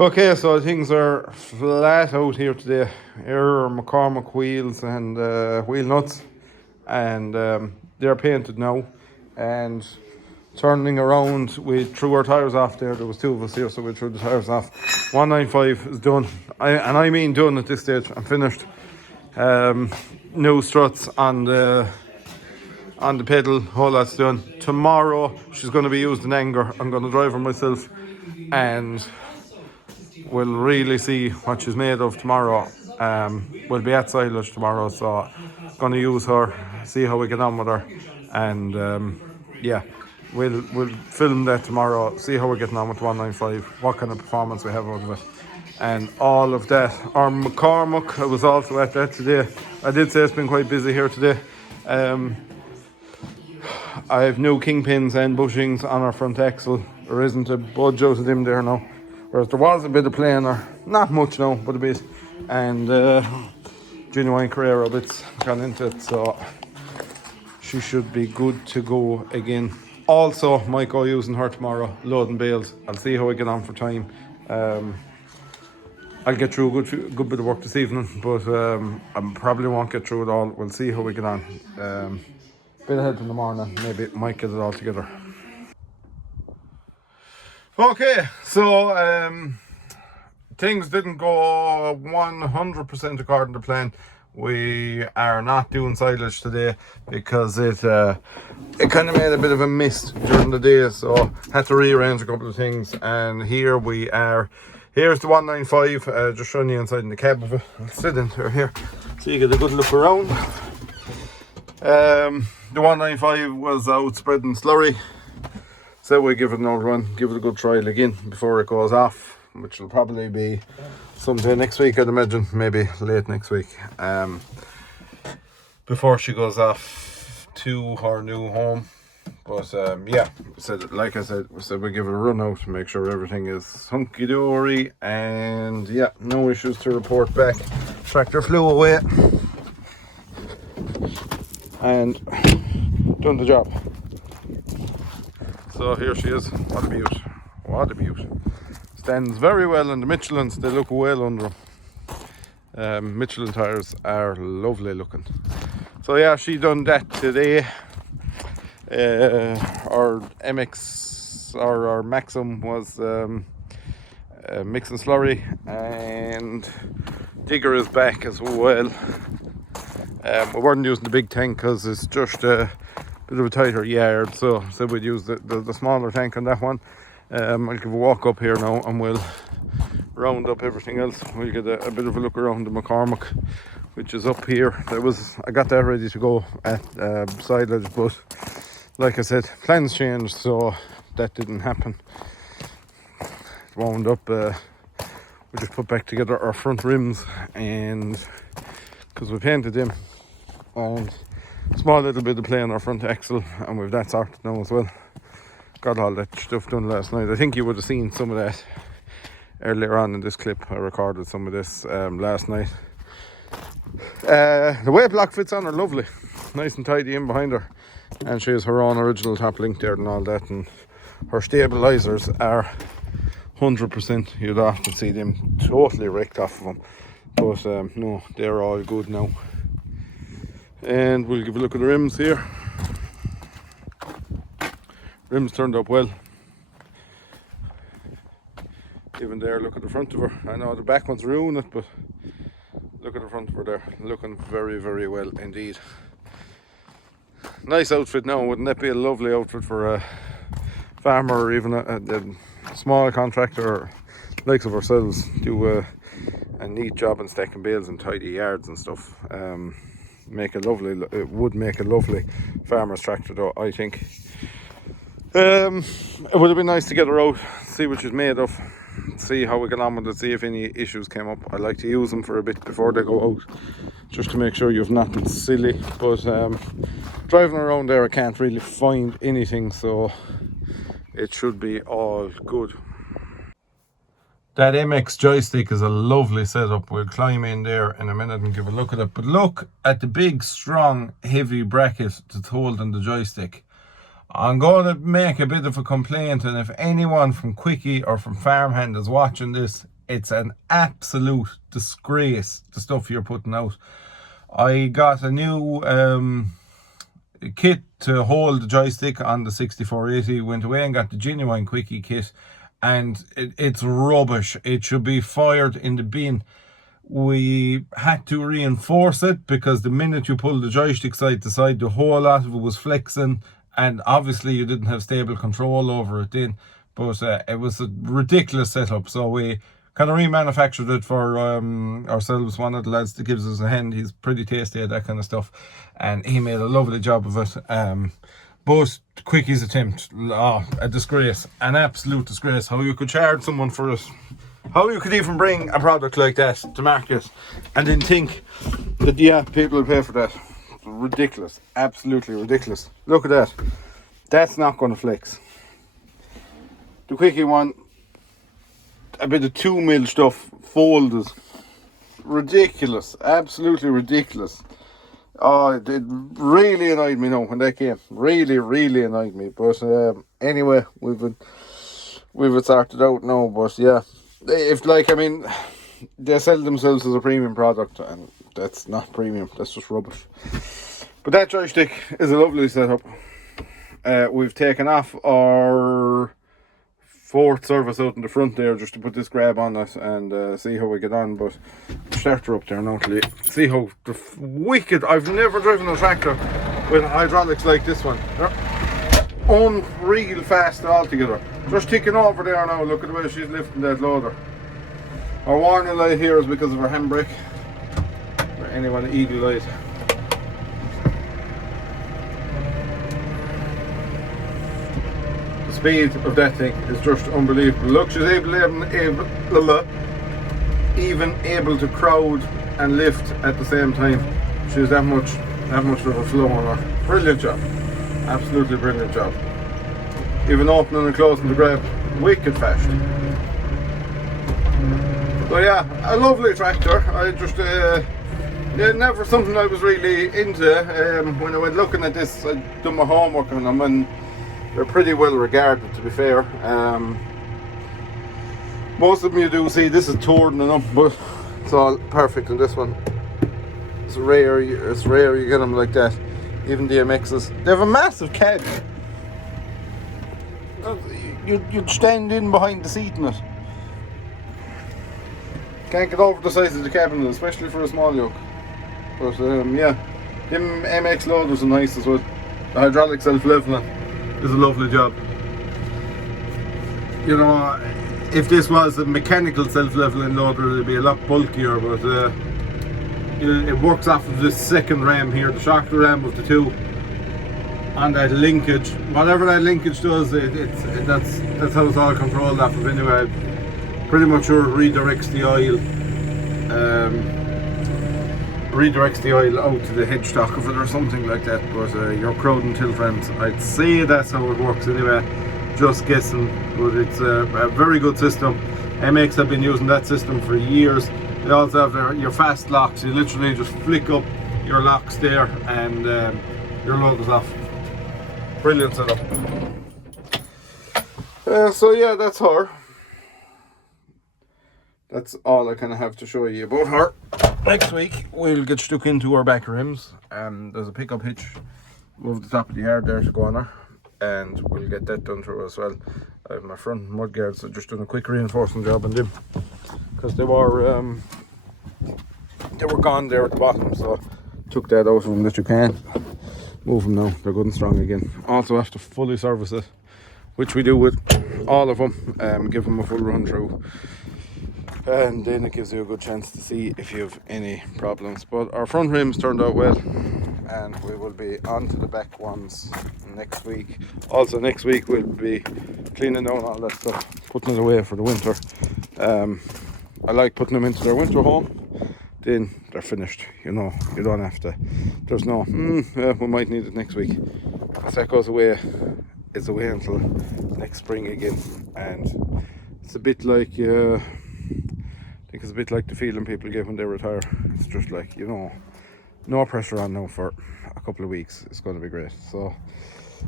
Okay, so things are flat out here today. Here are McCormick wheels and wheel nuts, and they're painted now. And turning around, we threw our tyres off there. There was two of us here, so we threw the tyres off. 195 is done, and I mean done at this stage. I'm finished. New struts on the pedal, all that's done. Tomorrow she's going to be used in anger. I'm going to drive her myself, and we'll really see what she's made of tomorrow. We'll be at silage tomorrow, so going to use her, see how we get on with her, and yeah, we'll film that tomorrow, see how we're getting on with 195, what kind of performance we have out of it, and all of that. Our McCormick, I was also at that today. I did say it's been quite busy here today. I have new kingpins and bushings on our front axle. There isn't a budge out of them there now. Whereas there was a bit of planer, not much now, but a bit. And genuine Carrera bits gone into it, so she should be good to go again. Also, might go using her tomorrow, loading bales. I'll see how I get on for time. I'll get through a good bit of work this evening, but I probably won't get through it all. We'll see how we get on. Bit of help in the morning, maybe might get it all together. Okay, so things didn't go 100% according to plan. We are not doing silage today because it kind of made a bit of a mist during the day, so had to rearrange a couple of things. And here we are. Here's the 195, just showing you inside in the cab of it. I'll sit in here so you get a good look around. The 195 was out spreading slurry, so we give it another run, give it a good trial again before it goes off, which will probably be someday next week, I'd imagine, maybe late next week, before she goes off to her new home. But yeah, like I said, we give it a run out to make sure everything is hunky-dory, and yeah, no issues to report back. Tractor flew away and done the job. So here she is. What a beaut. What a beaut. Stands very well in the Michelins. They look well under them. Michelin tyres are lovely looking. So yeah, she done that today. Our MX or our Maxim was mixing slurry, and Digger is back as well. We weren't using the big tank because it's just a bit of a tighter yard, so we'd use the smaller tank on that one. I'll give a walk up here now and we'll round up everything else. We'll get a bit of a look around the McCormick, which is up here. I got that ready to go at silage, but like I said, plans changed, so that didn't happen. It wound up, we just put back together our front rims, and because we painted them, and small little bit of play on our front axle, and we've that sorted now as well. Got all that stuff done last night. I think you would have seen some of that earlier on in this clip. I recorded some of this last night. The weight block fits on her lovely, nice and tidy in behind her, and she has her own original top link there and all that, and her stabilizers are 100%. You'd often see them totally wrecked off of them, but no, they're all good now. And we'll give a look at the rims here. Rims turned up well. Even there, look at the front of her. I know the back ones ruin it, but look at the front of her there. Looking very, very well indeed. Nice outfit now. Wouldn't that be a lovely outfit for a farmer, or even a small contractor likes of ourselves? Do a neat job in stacking bales and tidy yards and stuff. It would make a lovely farmer's tractor though, I think. It would have been nice to get her out, see what she's made of, see how we get on with it, see if any issues came up. I like to use them for a bit before they go out, just to make sure you've nothing silly. But driving around there, I can't really find anything, so it should be all good. That MX joystick is a lovely setup. We'll climb in there in a minute and give a look at it. But look at the big, strong, heavy bracket that's holding the joystick. I'm going to make a bit of a complaint, and if anyone from Quickie or from Farmhand is watching this, it's an absolute disgrace, the stuff you're putting out. I got a new kit to hold the joystick on the 6480, went away and got the genuine Quickie kit, and it's rubbish. It should be fired in the bin. We had to reinforce it because the minute you pull the joystick side to side, the whole lot of it was flexing, and obviously you didn't have stable control over it then. But it was a ridiculous setup, so we kind of remanufactured it for ourselves. One of the lads that gives us a hand, he's pretty tasty at that kind of stuff, and he made a lovely job of it. But Quickie's attempt, a disgrace, an absolute disgrace. How you could charge someone for it, how you could even bring a product like that to market and then think that, yeah, people will pay for that. Ridiculous, absolutely ridiculous. Look at that. That's not going to flex. The Quickie one, a bit of 2mm stuff folded. Ridiculous, absolutely ridiculous. Oh, it really annoyed me now when that came. Really annoyed me. But anyway, we've it sorted out now. But yeah, if like, I mean, they sell themselves as a premium product, and that's not premium. That's just rubbish. But that joystick is a lovely setup. We've taken off our 4th service out in the front there just to put this grab on it and see how we get on. But starter up there now to see how wicked. I've never driven a tractor with hydraulics like this one. They're unreal fast altogether. Just ticking over there now. Look at the way she's lifting that loader. Our warning light here is because of her handbrake. For anyone eagle-eyed. Speed of that thing is just unbelievable. Look, she's even able to crowd and lift at the same time. She's that much of a flow on her. Brilliant job, absolutely brilliant job. Even opening and closing the grab, wicked fast. So yeah, a lovely tractor. I just yeah, never something I was really into. When I went looking at this, I'd done my homework on them, and they're pretty well regarded, to be fair. Most of them you do see, this is torn enough, but it's all perfect in this one. It's rare you get them like that. Even the MXs, they have a massive cab. You'd stand in behind the seat in it. Can't get over the size of the cabin, especially for a small yoke. But yeah, them MX loaders are nice as well. The hydraulic self-leveling is a lovely job. You know, if this was a mechanical self-leveling loader, it'd be a lot bulkier, but it works off of this second ram here, the shorter ram of the two, and that linkage. Whatever that linkage does, that's how it's all controlled off of anyway. Pretty much sure redirects the oil out to the headstock of it or something like that. But your crowd tilt rams, I'd say that's how it works anyway. Just guessing, but it's a very good system. MX have been using that system for years. They also have your fast locks. You literally just flick up your locks there and your load is off. Brilliant setup. So yeah, that's her. That's all I kind of have to show you about her. Next week we'll get stuck into our back rims. There's a pickup hitch over the top of the yard there to go on her, and we'll get that done through as well. I have my front mud guards, so just doing a quick reinforcing job on them because they were gone there at the bottom, so took that out of them that you can't move them now. They're good and strong again. Also have to fully service it, which we do with all of them. Give them a full run through, and then it gives you a good chance to see if you have any problems. But our front rims turned out well, and we will be on to the back ones next week. Also next week we'll be cleaning down all that stuff, putting it away for the winter. I like putting them into their winter home, then they're finished. You know, you don't have to, there's no we might need it next week. As that goes away, it's away until next spring again. And it's a bit like I think it's a bit like the feeling people get when they retire. It's just like, you know, no pressure on now for a couple of weeks. It's going to be great. So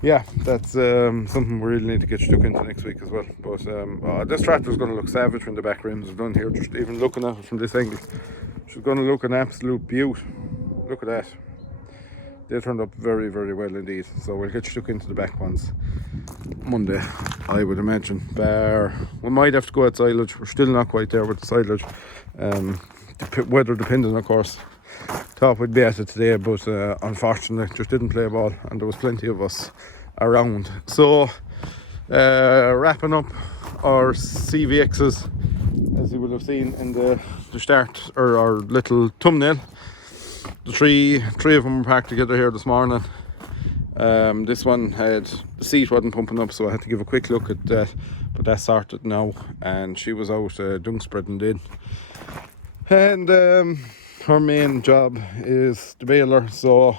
yeah, that's something we really need to get stuck into next week as well. But this tractor's going to look savage when the back rims are done here. Just even looking at it from this angle, she's going to look an absolute beaut. Look at that. They turned up very, very well indeed. So we'll get stuck into the back ones Monday, I would imagine. We might have to go at silage. We're still not quite there with the silage. Weather dependent, of course. Thought we'd be at it today, but unfortunately just didn't play ball, and there was plenty of us around. So wrapping up our CVXs, as you will have seen in the start, or our little thumbnail. The three of them were parked together here this morning. This one had the seat wasn't pumping up, so I had to give a quick look at that, but that's sorted now, and she was out dung spreading in. And her main job is the baler, so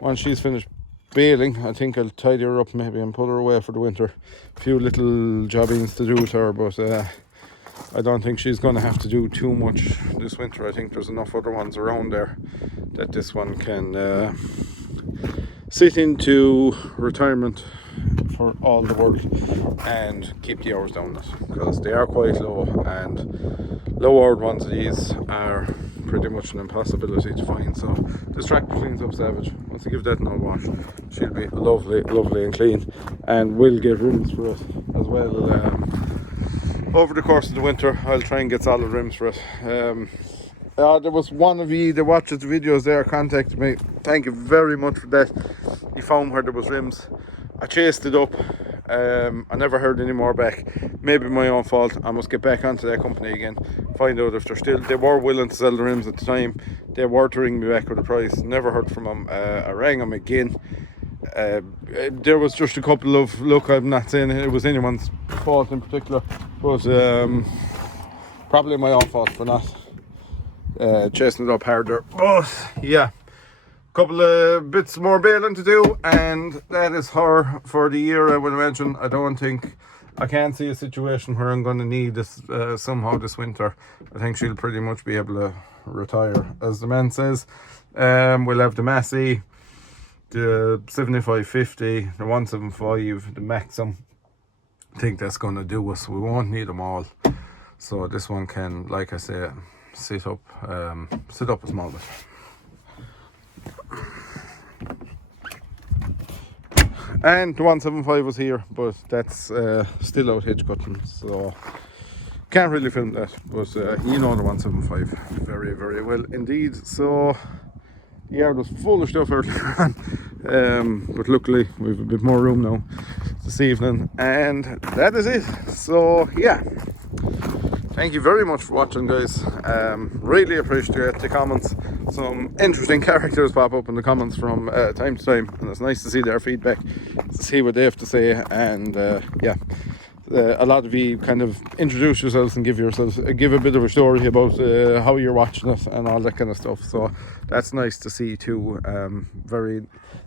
once she's finished baling, I think I'll tidy her up maybe and put her away for the winter. A few little jobbings to do with her, but I don't think she's going to have to do too much this winter. I think there's enough other ones around there that this one can sit into retirement for all the world and keep the hours down, because they are quite low, and low hour ones of these are pretty much an impossibility to find. So this tractor cleans up savage. Once I give that an all wash, she'll be lovely, lovely and clean, and will get rims for it as well. Over the course of the winter, I'll try and get solid rims for it. There was one of you that watches the videos there contacted me. Thank you very much for that. He found where there was rims. I chased it up. I never heard any more back. Maybe my own fault. I must get back onto that company again, find out if they were willing to sell the rims at the time. They were to ring me back with a price. Never heard from them. I rang them again. There was just a couple of, look, I'm not saying it was anyone's fault in particular, but probably my own fault for not chasing it up harder. But yeah, couple of bits more baling to do, and that is her for the year, I would imagine. I can't see a situation where I'm going to need this somehow this winter. I think she'll pretty much be able to retire, as the man says. We'll have the Massey, the 7550, the 175, the Maxim. I think that's going to do us. We won't need them all, so this one can, like I say, sit up a small bit. And the 175 was here, but that's still out hedge cutting, so can't really film that. But you know the 175 very, very well indeed. So the yard was full of stuff earlier on, but luckily we have a bit more room now this evening, and that is it. So yeah, thank you very much for watching, guys. Really appreciate the comments. Some interesting characters pop up in the comments from time to time, and it's nice to see their feedback, to see what they have to say. And yeah, a lot of you kind of introduce yourselves and give a bit of a story about how you're watching it and all that kind of stuff. So that's nice to see too.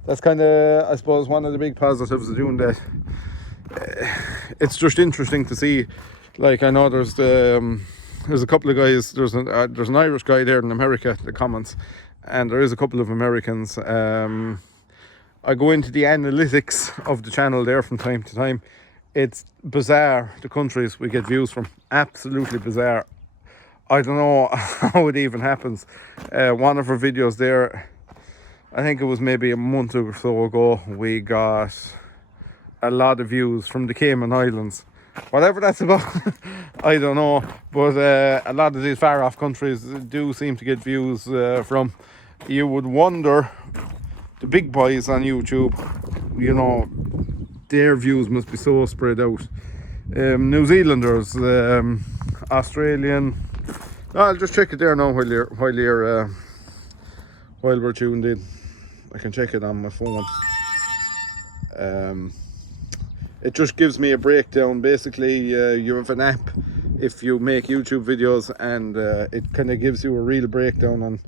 That's kind of, I suppose, one of the big positives of doing that. It's just interesting to see. Like, I know there's a couple of guys, there's an Irish guy there in America that comments, and there is a couple of Americans. I go into the analytics of the channel there from time to time. It's bizarre, the countries we get views from. Absolutely bizarre. I don't know how it even happens. One of our videos there, I think it was maybe a month or so ago, we got a lot of views from the Cayman Islands. Whatever that's about, I don't know. But a lot of these far off countries do seem to get views from. You would wonder, the big boys on YouTube, you know, their views must be so spread out. New Zealanders, Australian. I'll just check it there now while we're tuned in. I can check it on my phone. It just gives me a breakdown. Basically, you have an app if you make YouTube videos, and it kind of gives you a real breakdown on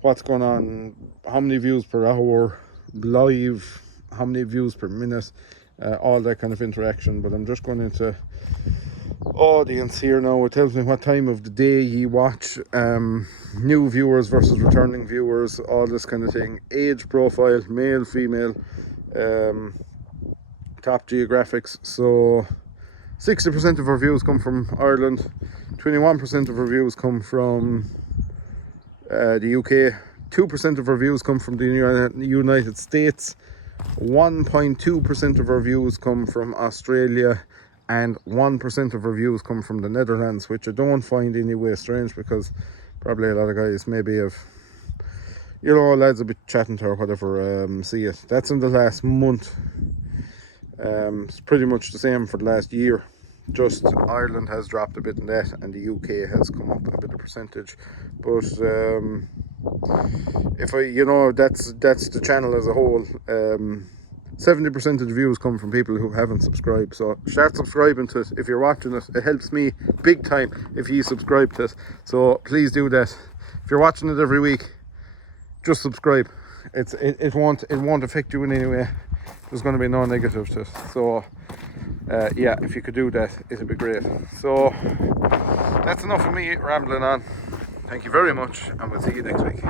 what's going on, how many views per hour, live, how many views per minute, all that kind of interaction. But I'm just going into audience here now. It tells me what time of the day you watch, new viewers versus returning viewers, all this kind of thing, age profile, male, female, top geographics. So 60% of our views come from Ireland, 21% of our views come from the UK, 2% of our views come from the United States, 1.2% of our views come from Australia, and 1% of our views come from the Netherlands, which I don't find any way strange, because probably a lot of guys maybe have, you know, lads a bit chatting to or whatever, see it. That's in the last month. It's pretty much the same for the last year. Just Ireland has dropped a bit in that, and the UK has come up a bit of percentage. But if I, you know, that's the channel as a whole. 70% of the views come from people who haven't subscribed. So start subscribing to it if you're watching it. It helps me big time if you subscribe to it. So please do that. If you're watching it every week, just subscribe. It won't affect you in any way. There's going to be no negative to it. So yeah, if you could do that, it'd be great. So that's enough of me rambling on. Thank you very much, and we'll see you next week.